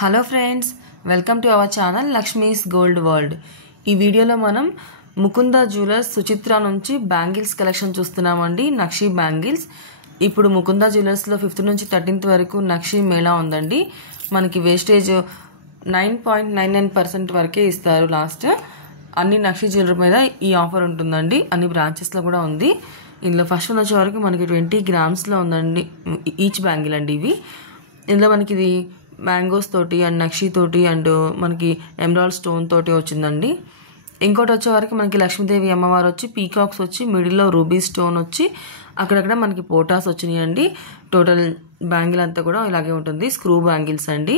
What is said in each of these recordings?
Hello friends, welcome to our channel Lakshmi's gold world. ఈ వీడియోలో మనం ముకుంద జ్యువెలర్స్ సుచిత్ర నుంచి బ్యాంగిల్స్ కలెక్షన్ చూస్తున్నామండి. నక్షి బ్యాంగిల్స్. ఇప్పుడు ముకుంద జ్యువెలర్స్లో 5th నుంచి 13th వరకు నక్షి మేళా ఉందండి. మనకి వేస్టేజ్ 9.99% వరకే ఇస్తారు లాస్ట్. అన్ని నక్షి జ్యువెలరీ మీద ఈ ఆఫర్ ఉంటుందండి. అన్ని బ్రాంచెస్లో కూడా ఉంది. ఇందులో ఫస్ట్ వచ్చే వరకు మనకి 20 గ్రామ్స్లో ఉందండి ఈచ్ బ్యాంగిల్ అండి. ఇవి ఇందులో మనకి ఇది మ్యాంగోస్ తోటి అండ్ నక్షి తోటి అండ్ మనకి ఎమరాల్డ్ స్టోన్ తోటి వచ్చిందండి. ఇంకోటి వచ్చే వరకు మనకి లక్ష్మీదేవి అమ్మవారు వచ్చి పీకాక్స్ వచ్చి మిడిల్లో రూబీ స్టోన్ వచ్చి అక్కడక్కడ మనకి పోటాస్ వచ్చినాయండి. టోటల్ బ్యాంగిల్ అంతా కూడా ఇలాగే ఉంటుంది. స్క్రూ బ్యాంగిల్స్ అండి.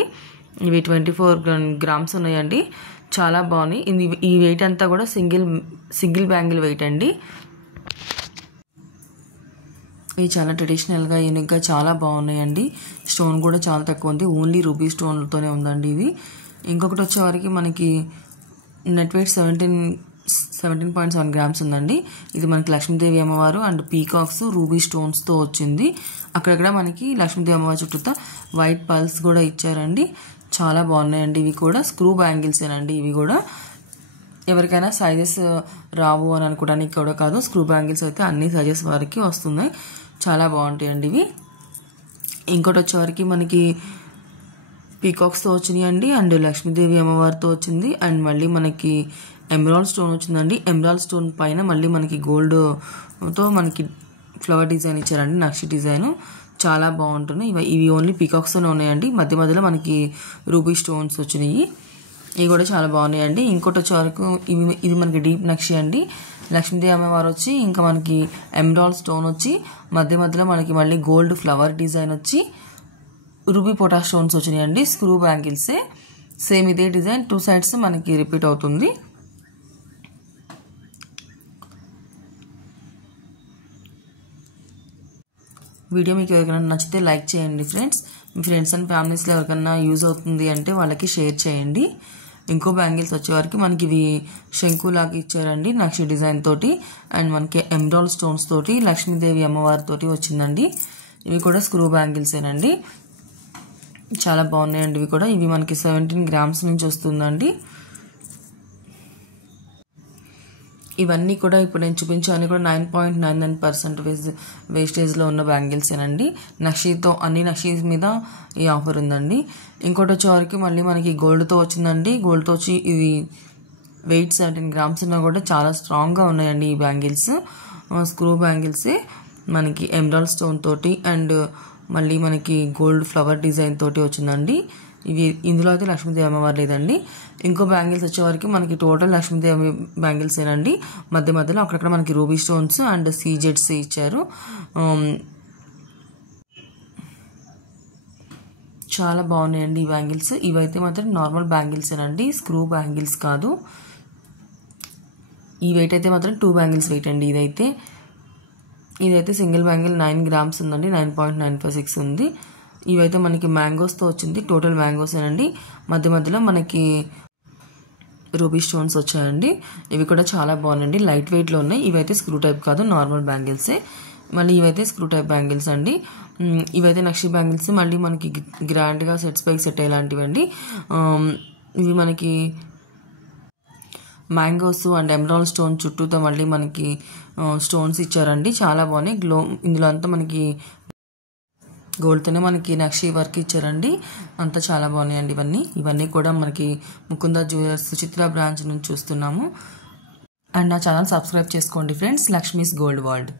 ఇవి 24 గ్రామ్స్ ఉన్నాయండి. చాలా బాగున్నాయి. ఈ వెయిట్ అంతా కూడా సింగిల్ బ్యాంగిల్ వెయిట్ అండి. ఇవి చాలా ట్రెడిషనల్గా యూనిక్గా చాలా బాగున్నాయండి. స్టోన్ కూడా చాలా తక్కువ ఉంది. ఓన్లీ రూబీ స్టోన్తోనే ఉందండి ఇవి. ఇంకొకటి వచ్చేవరకు మనకి నెట్ వెయిట్ 17.7 గ్రామ్స్ ఉందండి. ఇది మనకి లక్ష్మీదేవి అమ్మవారు అండ్ పీకాక్స్ రూబీ స్టోన్స్తో వచ్చింది. అక్కడక్కడ మనకి లక్ష్మీదేవి అమ్మవారి చుట్టూ వైట్ పల్స్ కూడా ఇచ్చారండి. చాలా బాగున్నాయండి. ఇవి కూడా స్క్రూ బ్యాంగిల్సేనండి. ఇవి కూడా ఎవరికైనా సైజెస్ రావు అని అనుకోవడానికి కూడా కాదు. స్క్రూ బ్యాంగిల్స్ అయితే అన్ని సైజెస్ వరకు వస్తున్నాయి. చాలా బాగుంటాయండి ఇవి. ఇంకోటి వచ్చేవరకు మనకి పీకాక్స్తో వచ్చినాయండి అండ్ లక్ష్మీదేవి అమ్మవారితో వచ్చింది అండ్ మళ్ళీ మనకి ఎమరాల్డ్ స్టోన్ వచ్చిందండి. ఎమరాల్డ్ స్టోన్ పైన మళ్ళీ మనకి గోల్డ్తో మనకి ఫ్లవర్ డిజైన్ ఇచ్చారండి. నక్షి డిజైన్ చాలా బాగుంటున్నాయి. ఇవి ఓన్లీ పీకాక్స్తోనే ఉన్నాయండి. మధ్య మధ్యలో మనకి రూబీ స్టోన్స్ వచ్చినాయి. ఇవి కూడా చాలా బాగున్నాయండి. ఇంకోటి వచ్చే వరకు ఇది మనకి డీప్ నక్షి అండి. లక్ష్మీదేవి అమ్మవారు వచ్చి ఇంకా మనకి ఎమరాల్డ్ స్టోన్ వచ్చి మధ్య మధ్యలో మనకి మళ్ళీ గోల్డ్ ఫ్లవర్ డిజైన్ వచ్చి రూబీ పోటా స్టోన్స్ వచ్చినాయండి. స్క్రూ బ్యాంగిల్సే సేమ్ ఇదే డిజైన్ 2 సైడ్స్ మనకి రిపీట్ అవుతుంది. వీడియో మీకు ఎవరికైనా నచ్చితే లైక్ చేయండి ఫ్రెండ్స్. మీ ఫ్రెండ్స్ అండ్ ఫ్యామిలీస్లో ఎవరికైనా యూజ్ అవుతుంది అంటే వాళ్ళకి షేర్ చేయండి. ఇంకో బ్యాంగిల్స్ వచ్చేవరకు మనకి ఇవి శంకులాగా ఇచ్చారండి నక్షి డిజైన్ తోటి అండ్ మనకి ఎమరాల్డ్ స్టోన్స్ తోటి లక్ష్మీదేవి అమ్మవారితోటి వచ్చిందండి. ఇవి కూడా స్క్రూ బ్యాంగిల్సేనండి. చాలా బాగున్నాయండి ఇవి కూడా. ఇవి మనకి 17 గ్రామ్స్ నుంచి వస్తుందండి. ఇవన్నీ కూడా ఇప్పుడు నేను చూపించాను కూడా 9.99% వేస్టేజ్లో ఉన్న బ్యాంగిల్సేనండి. నక్షితో అన్ని నక్షీస్ మీద ఈ ఆఫర్ ఉందండి. ఇంకోటి వచ్చేవరకు మళ్ళీ మనకి గోల్డ్తో వచ్చిందండి. గోల్డ్తో వచ్చి ఇవి వెయిట్ 17 గ్రామ్స్ ఉన్నా కూడా చాలా స్ట్రాంగ్గా ఉన్నాయండి ఈ బ్యాంగిల్స్. స్క్రూ బ్యాంగిల్సే మనకి ఎమరాల్డ్ స్టోన్ తోటి అండ్ మళ్ళీ మనకి గోల్డ్ ఫ్లవర్ డిజైన్ తోటి వచ్చిందండి. ఇందులో అయితే లక్ష్మీదేవి అమ్మవారు లేదండి. ఇంకో బ్యాంగిల్స్ వచ్చేవరకు మనకి టోటల్ లక్ష్మీదేవి బ్యాంగిల్సేనండి. మధ్య మధ్యలో అక్కడక్కడ మనకి రూబీ స్టోన్స్ అండ్ సీజెడ్స్ ఇచ్చారు. చాలా బాగున్నాయండి ఈ బ్యాంగిల్స్. ఇవైతే మాత్రం నార్మల్ బ్యాంగిల్సేనండి, స్క్రూ బ్యాంగిల్స్ కాదు. ఈ వెయిట్ అయితే మాత్రం 2 బ్యాంగిల్స్ వెయిట్ అండి. ఇదైతే సింగిల్ బ్యాంగిల్ 9 గ్రామ్స్ ఉందండి. 9.956 ఉంది. ఇవైతే మనకి మ్యాంగోస్తో వచ్చింది. టోటల్ మ్యాంగోసేనండి. మధ్య మధ్యలో మనకి రూబీ స్టోన్స్ వచ్చాయండి. ఇవి కూడా చాలా బాగున్నాయండి. లైట్ వెయిట్లో ఉన్నాయి. ఇవైతే స్క్రూ టైప్ కాదు, నార్మల్ బ్యాంగిల్సే. మళ్ళీ ఇవైతే స్క్రూ టైప్ బ్యాంగిల్స్ అండి. ఇవైతే నక్షి బ్యాంగిల్స్ మళ్ళీ మనకి గ్రాండ్గా సెట్స్ పైకి సెట్ అయ్యేలాంటివి అండి. ఇవి మనకి మ్యాంగోస్ అండ్ ఎమరాల్డ్ స్టోన్ చుట్టూతో మళ్ళీ మనకి స్టోన్స్ ఇచ్చారండి. చాలా బాగున్నాయి. ఇందులో అంతా మనకి గోల్డ్తోనే మనకి నక్షి వర్క్ ఇచ్చారండి. అంతా చాలా బాగున్నాయండి ఇవన్నీ కూడా మనకి ముకుంద జ్యువెలర్స్ సుచిత్ర బ్రాంచ్ నుంచి చూస్తున్నాము. అండ్ నా ఛానల్ సబ్స్క్రైబ్ చేసుకోండి ఫ్రెండ్స్. Lakshmi's gold world.